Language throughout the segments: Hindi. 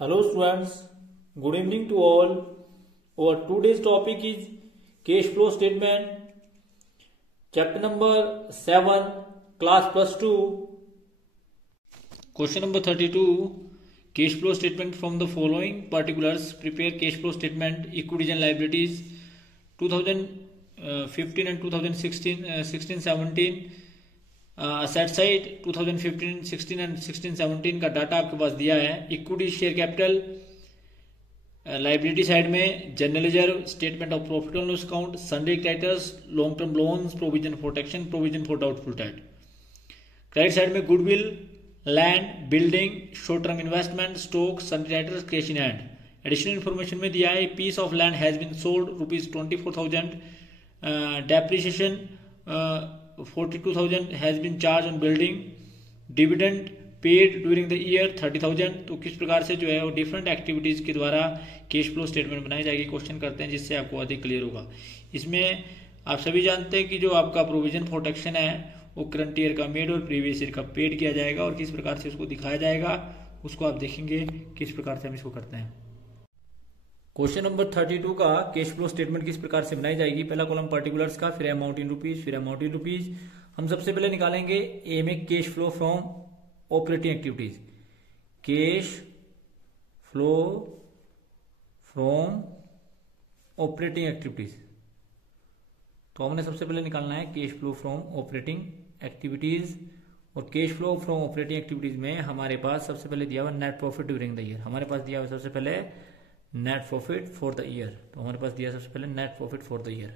Hello students, good evening to all. Our today's topic is cash flow statement, chapter number 7, class plus 2. Question number 32, cash flow statement from the following particulars. Prepare cash flow statement, equities and liabilities 2015 and 2016, 16-17. Asset side 2015, 16 and 16, 17 का डाटा आपके पास दिया है. Equity share capital, liability side में general reserve, statement of profit and loss account, sundry creditors, long term loans, provision for taxation, provision for doubtful debt. Credit side में goodwill, land, building, short term investment, stock, sundry creditors, cash in hand. Additional information में दिया है piece of land has been sold ₹24,000, depreciation 42,000 has been charged on building, dividend paid during the year 30,000. तो किस प्रकार से जो है वो डिफरेंट एक्टिविटीज के द्वारा कैश फ्लो स्टेटमेंट बनाई जाएगी. क्वेश्चन करते हैं जिससे आपको अधिक क्लियर होगा. इसमें आप सभी जानते हैं कि जो आपका प्रोविजन फॉर टैक्सेशन है वो करंट ईयर का मेड और प्रीवियस ईयर का पेड किया जाएगा और किस प्रकार से उसको दिखाया जाएगा उसको आप देखेंगे किस प्रकार से हम इसको करते हैं. क्वेश्चन नंबर 32 का कैश फ्लो स्टेटमेंट किस प्रकार से बनाई जाएगी. पहला कॉलम पर्टिकुलर्स का, फिर अमाउंट इन रुपीज, फिर अमाउंट इन रुपीज. हम सबसे पहले निकालेंगे ए में cash flow from operating activities. Cash flow from operating activities. तो हमने सबसे पहले निकालना है cash flow from operating activities. और cash flow from operating activities में हमारे पास सबसे पहले दिया हुआ net profit during the year. हमारे पास दिया हुआ सबसे पहले net profit for the year. तो हमारे पास दिया सबसे पहले net profit for the year.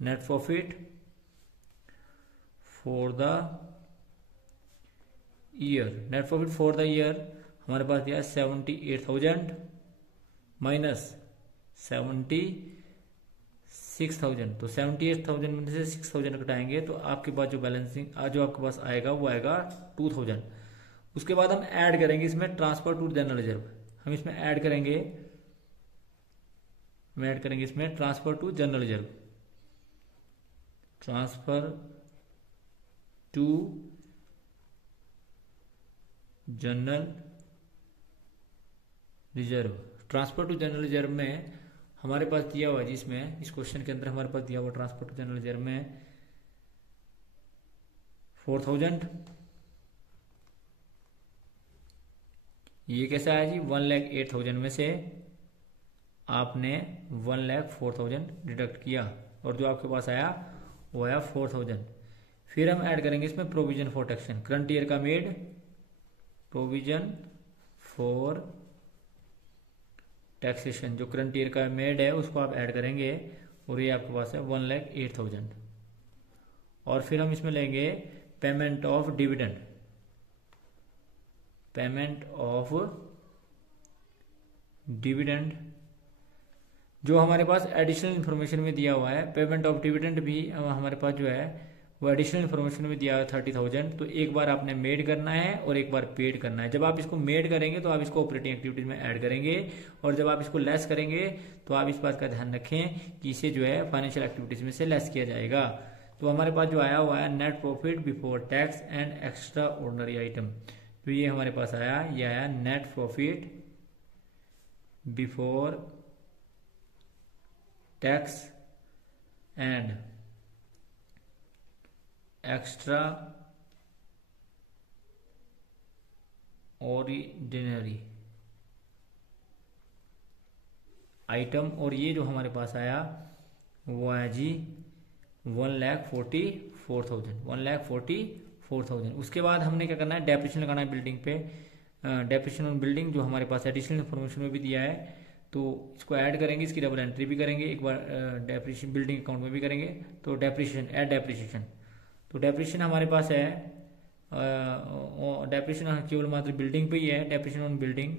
Net profit for the year. Net profit for the year हमारे पास दिया 78,000 माइनस 76,000. तो 78,000 में से 6,000 घटाएंगे तो आपके पास जो बैलेंसिंग जो आपके पास आएगा वो आएगा 2,000. उसके बाद हम ऐड करेंगे इसमें ट्रांसफर टू जनरल रिजर्व. हम इसमें ऐड करेंगे इसमें transfer to general reserve. Transfer to general reserve. Transfer to general reserve में हमारे पास दिया हुआ जिसमें इस क्वेश्चन के अंदर हमारे पास दिया हुआ ट्रांसफर टू जनरल रिजर्व में 4,000. ये कैसा आया जी 1,08,000 में से आपने 1,04,000 डिडक्ट किया और जो आपके पास आया वो आया 4,000. फिर हम ऐड करेंगे इसमें provision for taxation. Current year का मेड प्रोविजन फॉर टैक्सेशन जो करंट ईयर का मेड है उसको आप ऐड करेंगे और ये आपके पास है 1,08,000. और फिर हम इसमें लेंगे payment of dividend. Payment of dividend जो हमारे पास एडिशनल इन्फॉर्मेशन में दिया हुआ है. पेमेंट ऑफ डिविडेंड भी हमारे पास जो है वो एडिशनल इन्फॉर्मेशन में दिया हुआ है 30,000. तो एक बार आपने मेड करना है और एक बार पेड करना है. जब आप इसको मेड करेंगे तो आप इसको ऑपरेटिंग एक्टिविटीज में ऐड करेंगे और जब आप इसको लेस करेंगे तो आप इस बात का ध्यान रखें कि इसे जो है फाइनेंशियल एक्टिविटीज में से लेस किया जाएगा. तो हमारे पास जो आया हुआ है net profit before tax and extra ordinary item. तो ये हमारे पास आया, ये आया net profit before tax and extra ordinary item. और ये जो हमारे पास आया वो आया जी 1,44,000. उसके बाद हमने क्या करना है डेप्रिसिएशन लगाना है बिल्डिंग पे. डेप्रिसिएशन ऑन बिल्डिंग जो हमारे पास एडिशनल इन्फॉर्मेशन में भी दिया है तो इसको ऐड करेंगे, इसकी डबल एंट्री भी करेंगे. एक बार डेप्रिसिएशन बिल्डिंग अकाउंट में भी करेंगे. तो डेप्रिसिएशन ऐड डेप्रिसिएशन. तो डेप्रिसिएशन हमारे पास है डेप्रिसिएशन केवल मात्र बिल्डिंग पे ही है. Depreciation on building.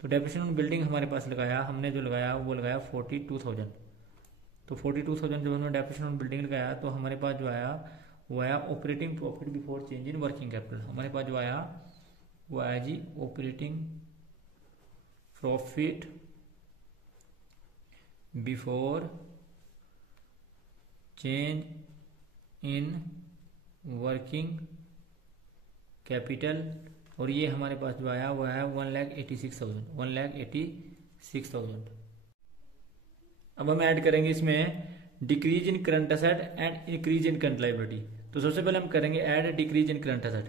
तो डेप्रिसिएशन ऑन बिल्डिंग हमारे पास लगाया, हमने जो लगाया वो लगाया 42,000. तो 42,000 जब हमने डेप्रिसिएशन ऑन बिल्डिंग लगाया तो हमारे पास जो आया वो आया operating profit before change in working capital. हमारे पास जो आया वो आया जी operating profit before change in working capital और ये हमारे पास जो आया वो है 1,86,000। अब हम ऐड करेंगे इसमें decrease in current asset and increase in current liability. तो सबसे पहले हम करेंगे add decrease in current asset,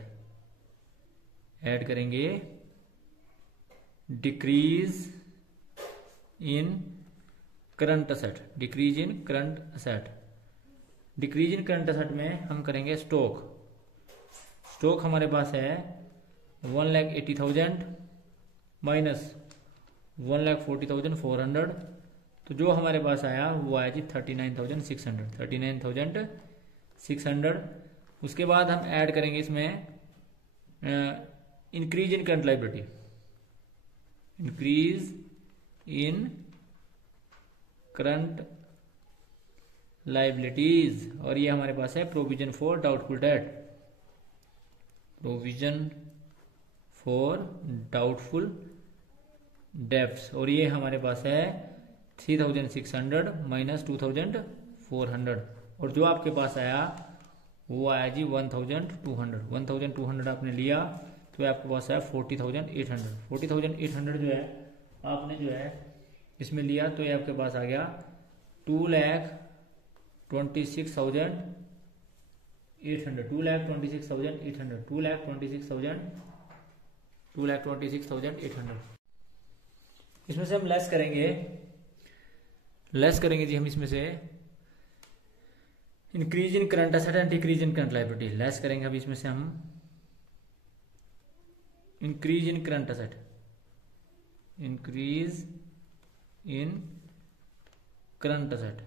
add करेंगे decrease in current asset, decrease in current asset. Decrease in current asset में हम करेंगे स्टॉक। स्टॉक हमारे पास है 1,80,000 माइनस 1,40,400, तो जो हमारे पास आया वो आया जी 39,600। उसके बाद हम ऐड करेंगे इसमें increase in current liability, increase in current liabilities, और ये हमारे पास है provision for doubtful date, provision for doubtful debts, और ये हमारे पास है 3,600 माइनस 2,400, और जो आपके पास आया वो आया जी 1,200 आपने लिया तो आपके पास आया 40,800 जो है आपने जो है इसमें लिया, तो ये आपके पास आ गया 2,26,800, 2,26,800। इसमें से हम लेस करेंगे जी हम इसमें से increase in current asset and decrease in current liability, less करेंगे अभी इसमें से हम increase in current asset, increase in current asset.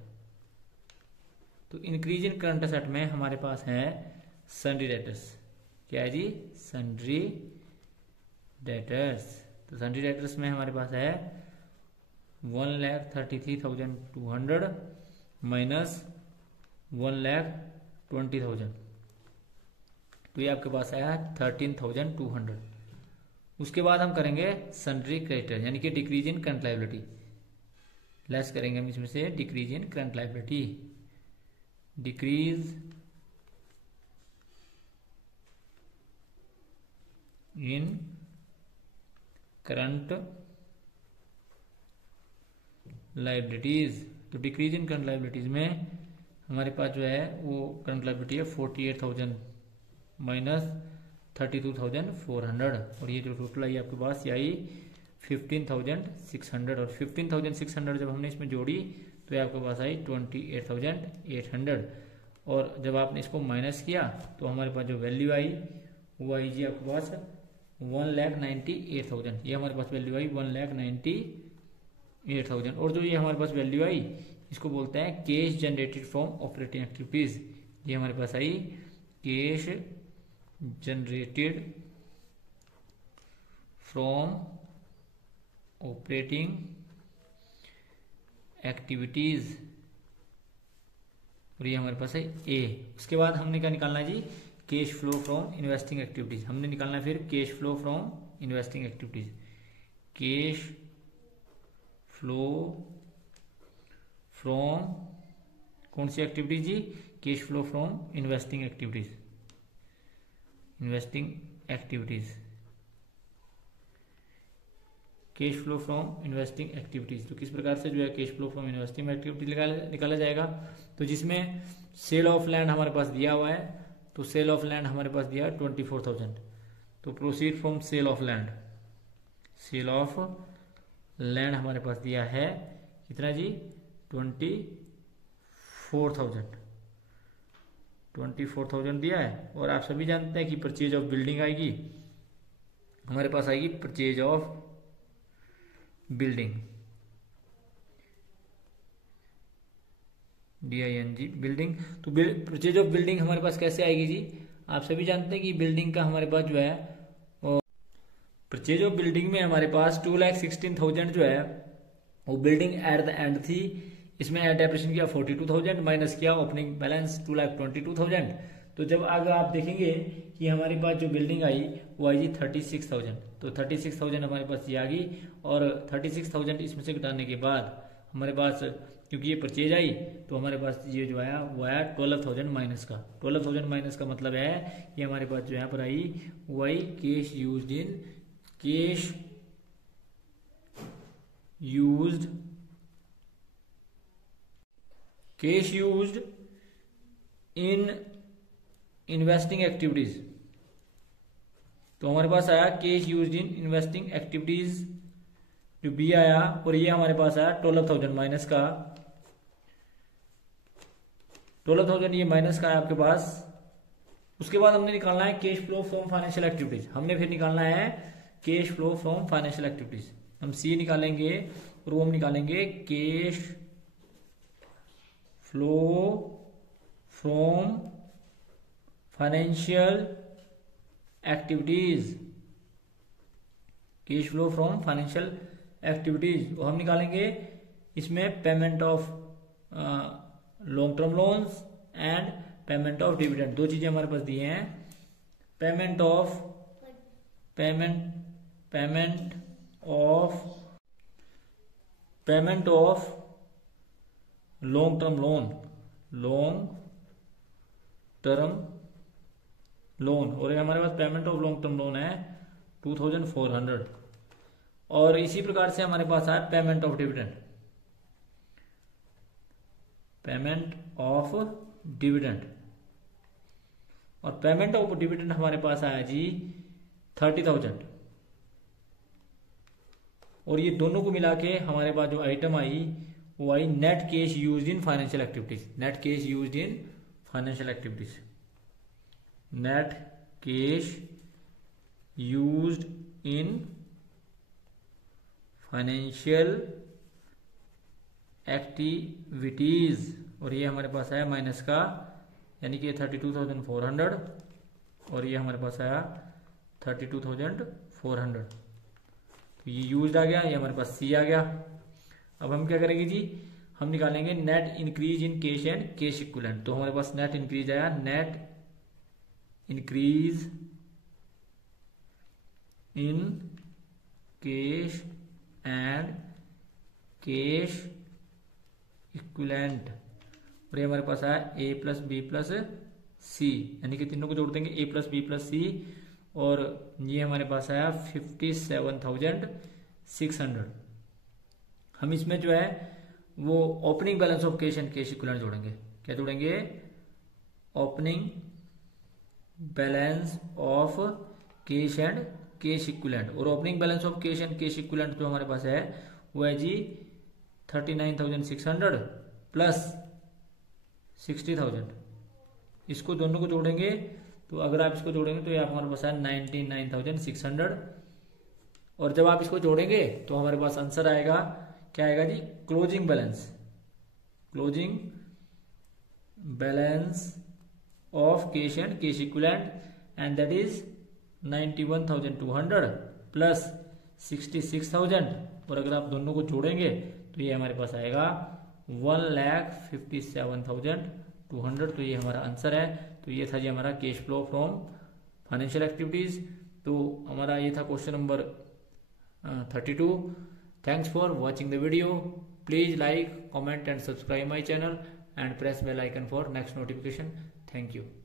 तो इंक्रीज इन करंट एसेट में हमारे पास है सन्ड्री डेटर्स, क्या है जी सन्ड्री डेटर्स। तो सन्ड्री डेटर्स में हमारे पास है 1,33,200 माइनस 1,20,000, तो ये आपके पास आया 13,200। उसके बाद हम करेंगे सन्ड्री क्रेडिटर यानी कि decrease in current liability, less करेंगे हम इसमें से decrease in current liability, decrease in current liabilities. तो डिक्रीज इन करंट लायबिलिटीज में हमारे पास जो है वो करंट लायबिलिटी है 48,000 माइनस 32,400, और ये जो टोटल आई आपके पास ये आई 15,600, और 15,600 जब हमने इसमें जोड़ी तो ये आपके पास आई 28,800, और जब आपने इसको माइनस किया तो हमारे पास जो वैल्यू आई वो आई जी आपके पास 1,98,000, ये हमारे पास वैल्यू आई 1,98,000, और जो ये हमारे पास वैल्यू आई इसको बोलते हैं cash generated from operating activities. ये हमारे पास आई cash generated from operating activities, और ये हमारे पास है ए। उसके बाद हमने क्या निकालना है जी cash flow from investing activities, हमने निकालना है फिर cash flow from investing activities, cash flow from कौन सी एक्टिविटीज जी cash flow from investing activities, investing activities, cash flow from investing activities. तो किस प्रकार से जो है cash flow from investing activity निकाला जाएगा, तो जिसमें सेल ऑफ लैंड हमारे पास दिया हुआ है, तो सेल ऑफ लैंड हमारे पास दिया 24,000, तो proceed from sale of land, sale of land हमारे पास दिया है कितना जी 24,000 दिया है। और आप सभी जानते हैं कि परचेज ऑफ बिल्डिंग आएगी हमारे पास, आएगी purchase of building DING building. तो परचेज ऑफ बिल्डिंग हमारे पास कैसे आएगी जी, आप सभी जानते हैं कि बिल्डिंग का हमारे पास जो है परचेज ऑफ बिल्डिंग में हमारे पास 2,16,000 जो है वो बिल्डिंग एट द एंड थी, इसमें डेप्रिसिएशन किया 42,000 माइनस किया ओपनिंग बैलेंस 2,22,000। तो जब आगे आप देखेंगे कि हमारे पास जो बिल्डिंग आई वो आई जी 36,000, तो 36,000 हमारे पास ये आ गई, और 36,000 इसमें से घटाने के बाद हमारे पास क्योंकि ये परचेज आई तो हमारे पास ये जो आया वो आया 12,000 माइनस का। 12,000 माइनस का मतलब है ये हमारे पास जो यहाँ पर आई वो आई cash used in investing activities. तो हमारे पास आया cash used in investing activities जो बी आया, और ये हमारे पास आया 12,000 माइनस का। 12,000 ये माइनस का है आपके पास। उसके बाद हमने निकालना है cash flow from financial activities. हमने फिर निकालना है cash flow from financial activities. हम सी निकालेंगे और वो हम निकालेंगे cash flow from financial activities. Cash flow from financial activities वो हम निकालेंगे इसमें payment of long term loans and payment of dividend. दो चीजें हमारे पास दिए हैं, payment of long term loan, और ये हमारे पास payment of long term loan है 2,400। और इसी प्रकार से हमारे पास है पेमेंट ऑफ डिविडेंड, और पेमेंट ऑफ डिविडेंड हमारे पास आया जी 30,000। और ये दोनों को मिला के हमारे पास जो आइटम आई वो आई net cash used in financial activities. Net cash used in financial activities, net cash used in financial activities. और ये हमारे पास आया माइनस का, यानी कि 32,400 और ये हमारे पास आया 32,400। तो ये यूज्ड आ गया, ये हमारे पास सी आ गया। अब हम क्या करेंगे जी, हम निकालेंगे net increase in cash and cash equivalent. तो हमारे पास नेट इंक्रीज आया, net increase in cash and cash equivalent. और ये हमारे पास आया ए प्लस बी प्लस सी, यानी कि तीनों को जोड़ देंगे ए प्लस बी प्लस सी, और ये हमारे पास आया 57,600। हम इसमें जो है वो opening balance of cash and cash equivalent जोड़ेंगे। क्या जोड़ेंगे? Opening balance of cash and cash equivalent. और opening balance of cash and cash equivalent जो हमारे पास है वो है जी 39,600 प्लस 60,000। इसको दोनों को जोड़ेंगे तो अगर आप इसको जोड़ेंगे तो ये हमारे पास है 99,600। और जब आप इसको जोड़ेंगे तो हमारे पास आंसर आएगा, क्या आएगा जी? Closing balance of cash and cash equivalent, and that is 91,200 plus 66,000। और अगर आप दोनों को जोड़ेंगे तो ये हमारे पास आएगा 1,57,200। तो ये हमारा आंसर है। तो ये था जी हमारा cash flow from financial activities. तो हमारा ये था question number 32। Thanks for watching the video. Please like, comment and subscribe my channel and press bell icon for next notification. Thank you.